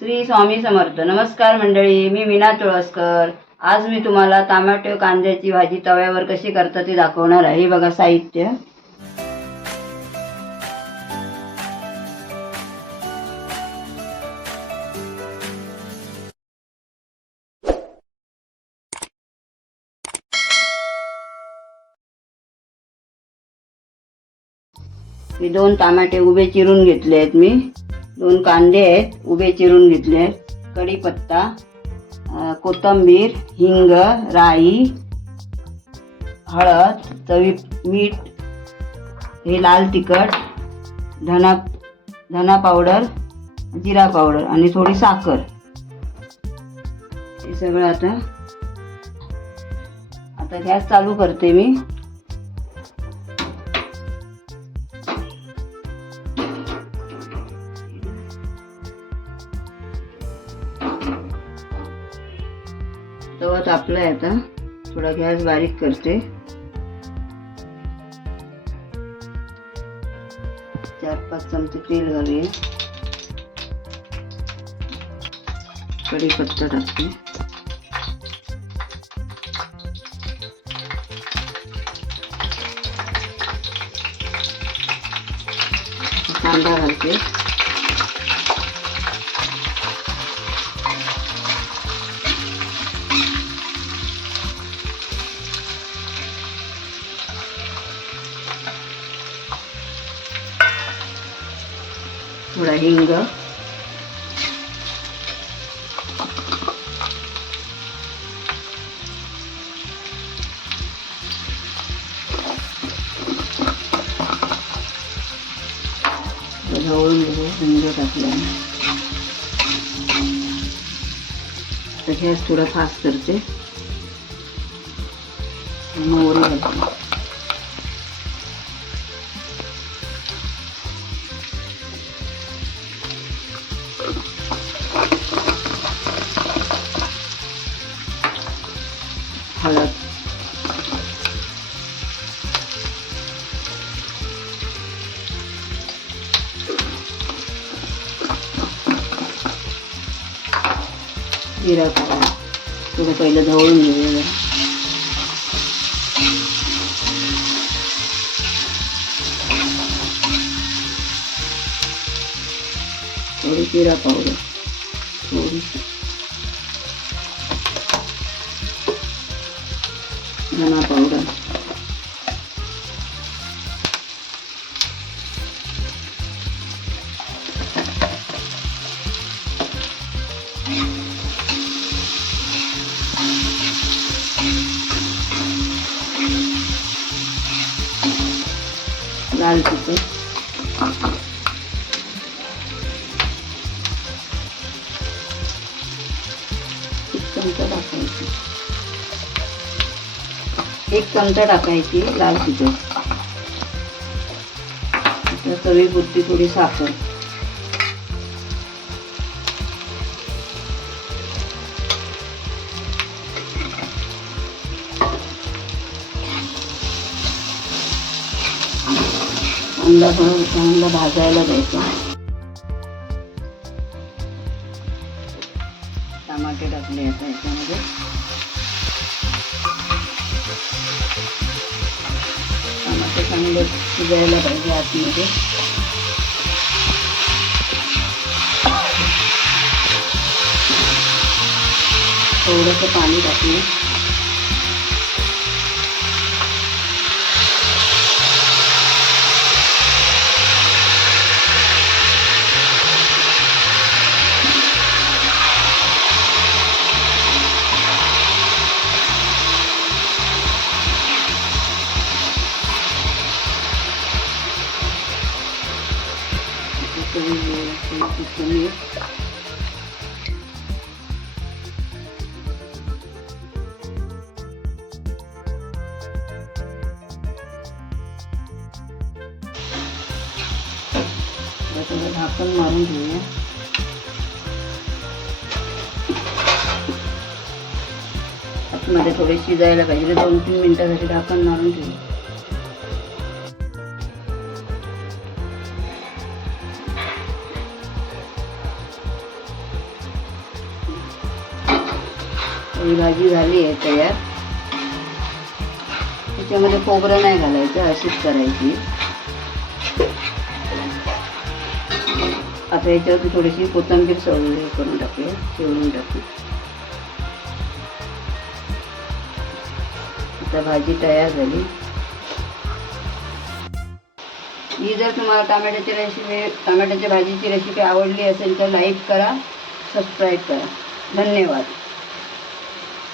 श्री स्वामी समर्थ. नमस्कार मंडळी, मी मीना तुळसकर. आज मी तुम्हाला टोमॅटो कांद्याची भाजी तव्यावर कशी करतात ते दाखवणार आहे. बघा साहित्य. मी 2 टमाटे उभे चिरून घेतले आहेत. मी 2 कांदे आहेत उभे चिरून घेतले आहेत. कढीपत्ता, कोथिंबीर, हिंग, राई, हळद, चवी मीठ, हे लाल तिखट, धना पावडर, जिरा पावडर आणि थोडी साखर. हे सगळं आता गॅस चालू करते मी. तवा तापलाय. आता थोडा गॅस बारीक करते. 4-5 चमचे तेल घालूया. कढीपत्ता टाकते. कांदा घालते. थोडा हिंग, ढवळून हिंग टाकला. गॅस थोडा फास्ट करते. मोहरी घालते. हळद, जिरा पावडर. थोडं पहिलं ढवळून घेऊया. थोडी जिरा पावडर, थोडीशी धना पावडर, लाल तिखट, एक चमचा टाकायची लाल तिखट. चवीपुरती थोडी साखर. कांदा थोडा चांगला भाजायला द्यायचा. टमाटे टाकले आता याच्यामध्ये. टमाटे चांगले शिजायला पाहिजे आतमध्ये. थोडंसं पाणी टाकले. झाकण मारून घेऊया. आतमध्ये थोडे शिजायला पाहिजे. 2-3 मिनिटासाठी झाकण मारून घेऊया. ही भाजी झाली आहे तयार. त्याच्यामध्ये खोबरं नाही घालायचं, अशीच करायची. आता याच्यावरती थोडीशी कोथिंबीर करून टाकूया, शिवरून टाकू. आता भाजी तयार झाली. ही जर तुम्हाला टमाट्याच्या भाजीची रेसिपी आवडली असेल तर लाईक करा, सबस्क्राईब करा. धन्यवाद.